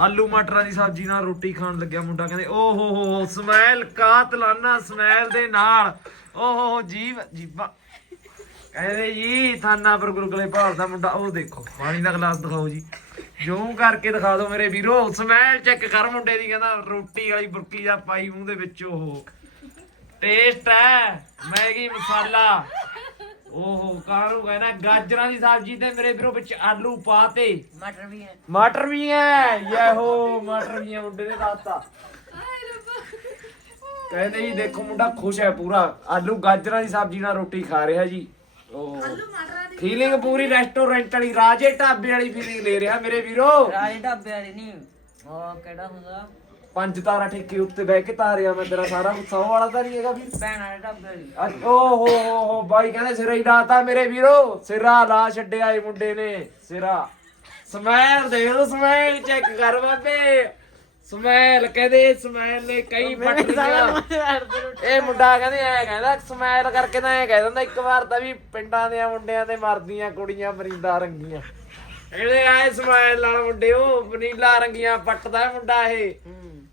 ਆਲੂ ਮਟਰਾਂ ਦੀ ਸਬਜ਼ੀ ਨਾਲ ਰੋਟੀ ਖਾਣ ਲੱਗਿਆ ਮੁੰਡਾ, ਕਹਿੰਦੇ ਓ ਹੋ ਹੋ ਹੋ ਸਮੈਲ, ਕਾਤਲਾਨਾ ਸਮੈਲ ਦੇ ਨਾਲ। ਓ ਹੋ, ਜੀਵ ਜੀਬਾ ਕਹਿੰਦੇ ਜੀ, ਥਾਨਾ ਪਰ ਗੁਰਗਲੇ ਭਾਲਦਾ ਮੁੰਡਾ, ਉਹ ਦੇਖੋ, ਪਾਣੀ ਦਾ ਗਲਾਸ ਦਿਖਾਓ ਜੀ। ਜੂਮ ਕਰਕੇ ਦਿਖਾ ਦਿਓ ਮੇਰੇ ਵੀਰੋ, ਸਮੈਲ ਚੈੱਕ ਕਰ ਮੁੰਡੇ ਦੀ, ਕਹਿੰਦਾ, ਰੋਟੀ ਵਾਲੀ ਬੁਰਕੀ ਜਾਂ ਪਾਈ ਮੂੰਹ ਦੇ ਵਿੱਚ ਉਹ ਟੇਸਟ ਹੈ, ਮੈਗੀ, ਮਸਾਲਾ। ਓਹੋ ਕਾਰੂ ਕਹਿੰਦਾ? ਗਾਜਰਾਂ ਦੀ ਸਬਜ਼ੀ ਤੇ ਮੇਰੇ ਵੀਰੋ ਵਿੱਚ ਆਲੂ ਪਾਤੇ ਮਟਰ ਵੀ ਹੈ। ਮਟਰ ਵੀ ਹੈ ਯਹੋ ਮਟਰ ਵੀ ਹੈ ਮੁੰਡੇ ਨੇ ਦੱਸਤਾ ਕਹਿੰਦੇ ਜੀ ਦੇਖੋ ਮੁੰਡਾ ਖੁਸ਼ ਹੈ ਪੂਰਾ। ਆਲੂ ਗਾਜਰਾਂ ਦੀ ਸਬਜ਼ੀ ਨਾਲ ਰੋਟੀ ਖਾ ਰਿਹਾ ਜੀ। ਓਹ ਫੀਲਿੰਗ ਪੂਰੀ ਰੈਸਟੋਰੈਂਟ ਵਾਲੀ ਰਾਜੇ ਢਾਬੇ ਵਾਲੀ ਫੀਲਿੰਗ ਲੈ ਰਿਹਾ ਮੇਰੇ ਵੀਰੋ। ਰਾਜੇ ਢਾਬੇ ਵਾਲੀ ਨਹੀਂ ਉਹ ਕਿਹੜਾ ਹੁੰਦਾ? ਪੰਜ ਤਾਰਾ ਠੇਕੇ ਉੱਤੇ ਬਹਿ ਕੇ ਤਾਰਿਆ ਮੈਂ ਤੇਰਾ ਸਾਰਾ ਗੁੱਸਾ ਉਹ ਵਾਲਾ ਤਾਂ ਨਹੀਂ ਹੈਗਾ ਵੀਰ। ਭੈਣ ਵਾਲੇ ਢਾਬੇ ਵਾਲੀ। ਅੱਜ ਓ ਹੋ ਹੋ ਹੋ ਬਾਈ ਕਹਿੰਦੇ ਸਿਰਾ ਹੀ ਲਾਤਾ ਮੇਰੇ ਵੀਰੋ। ਸਿਰਾ ਲਾ ਛੱਡਿਆ ਏ ਮੁੰਡੇ ਨੇ ਸਿਰਾ। ਸਮੈਲ ਦੇ ਉਹ ਸਮੈਲ ਚੈੱਕ ਕਰ ਬਾਬੇ। ਸਮੈਲ ਕਹਿੰਦੇ ਸਮੈਲ ਨੇ ਕਈ ਪੱਟ ਲਿਆ ਇਹ ਮੁੰਡਾ ਕਹਿੰਦੇ ਐ ਕਹਿੰਦਾ ਸਮੈਲ ਕਰਕੇ ਤਾਂ ਐ ਕਹਿ ਦਿੰਦਾ ਇੱਕ ਵਾਰ ਤਾਂ ਵੀ ਪਿੰਡਾਂ ਦੇ ਮੁੰਡਿਆਂ ਤੇ ਮਰਦੀਆਂ ਕੁੜੀਆਂ ਮਰਿੰਦਾ ਰੰਗੀਆਂ। ਇਹਦੇ ਆਏ ਸਮੈਲ ਨਾਲ ਮੁੰਡੇ ਉਹ ਵਨੀਲਾ ਰੰਗੀਆਂ ਪੱਟਦਾ ਇਹ ਮੁੰਡਾ ਇਹ।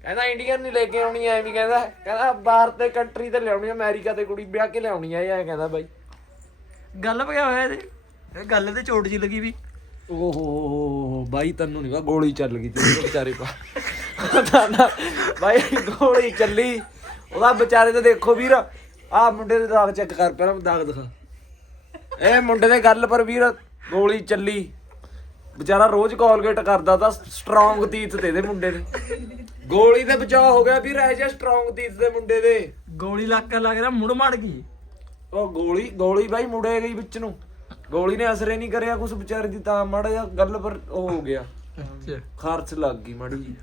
ਕਹਿੰਦਾ ਇੰਡੀਅਨ ਨਹੀਂ ਲੈ ਕੇ ਆਉਣੀ ਐ ਵੀ ਕਹਿੰਦਾ। ਕਹਿੰਦਾ ਬਾਹਰ ਤੇ ਕੰਟਰੀ ਤੇ ਲਿਆਉਣੀ ਆ ਅਮਰੀਕਾ ਤੇ ਕੁੜੀ ਵਿਆਹ ਕੇ ਲਿਆਉਣੀ ਇਹ ਐ ਕਹਿੰਦਾ ਬਾਈ। ਗੱਲ ਪਿਆ ਹੋਇਆ ਇਹਦੇ। ਇਹ ਗੱਲ ਤੇ ਚੋਟ ਜੀ ਲੱਗੀ ਵੀ। ਓਹੋ ਬਾਈ ਤੈਨੂੰ ਨਹੀਂ ਗੋਲੀ ਚੱਲ ਗਈ ਤੇ ਵਿਚਾਰੇ ਪਾ ਨਾ, ਨਾ, ਬਾਈ ਗੋਲੀ ਚੱਲੀ। ਉਹਦਾ ਵਿਚਾਰੇ ਤੇ ਦੇਖੋ ਵੀਰ ਆਹ ਮੁੰਡੇ ਦੇ ਦਾਗ ਚੈੱਕ ਕਰ ਪਹਿਲਾਂ ਦਾਗ ਦਿਖਾ। ਇਹ ਮੁੰਡੇ ਦੇ ਗੱਲ ਪਰ ਵੀਰ ਗੋਲੀ ਚੱਲੀ। ਵਿਚਾਰਾ ਰੋਜ਼ ਕੋਲਗੇਟ ਕਰਦਾ ਤਾਂ ਸਟਰੋਂਗ ਤੀਤ ਤੇ ਦੇ ਮੁੰਡੇ ਦੇ। ਗੋਲੀ ਤੇ ਬਚਾਅ ਹੋ ਗਿਆ ਵੀਰ ਇਹ ਜਿਹਾ ਸਟਰੋਂਗ ਤੀਤ ਦੇ ਮੁੰਡੇ ਦੇ। ਗੋਲੀ ਲੱਗ ਕੇ ਲੱਗ ਰਿਹਾ ਮੁੜ ਮੜ ਗਈ। ਉਹ ਗੋਲੀ ਗੋਲੀ ਬਾਈ ਮੁੜੇ ਗਈ ਵਿੱਚ ਨੂੰ। ਗੋਲੀ ਨੇ ਅਸਰੇ ਨਹੀਂ ਕਰਿਆ ਕੁਛ ਵਿਚਾਰੇ ਦੀ ਤਾਂ ਮਾੜਾ ਜਿਹਾ ਗੱਲ ਪਰ ਉਹ ਹੋ ਗਿਆ। ਅੱਛਾ। ਖਰਚ ਲੱਗ ਗਈ ਮਾੜੀ ਜੀ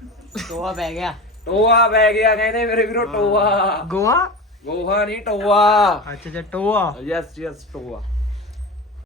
ਟੋਆ ਪੈ ਗਿਆ। ਟੋਆ ਬੈ ਗਿਆ ਕਹਿੰਦੇ ਮੇਰੇ ਵੀਰੋ ਟੋਆ। ਗੋਆ ਗੋਹਾ ਨਹੀਂ ਟੋਆ। ਅੱਛਾ ਅੱਛਾ ਟੋਆ। ਯੈਸ ਯੈਸ ਟੋਆ।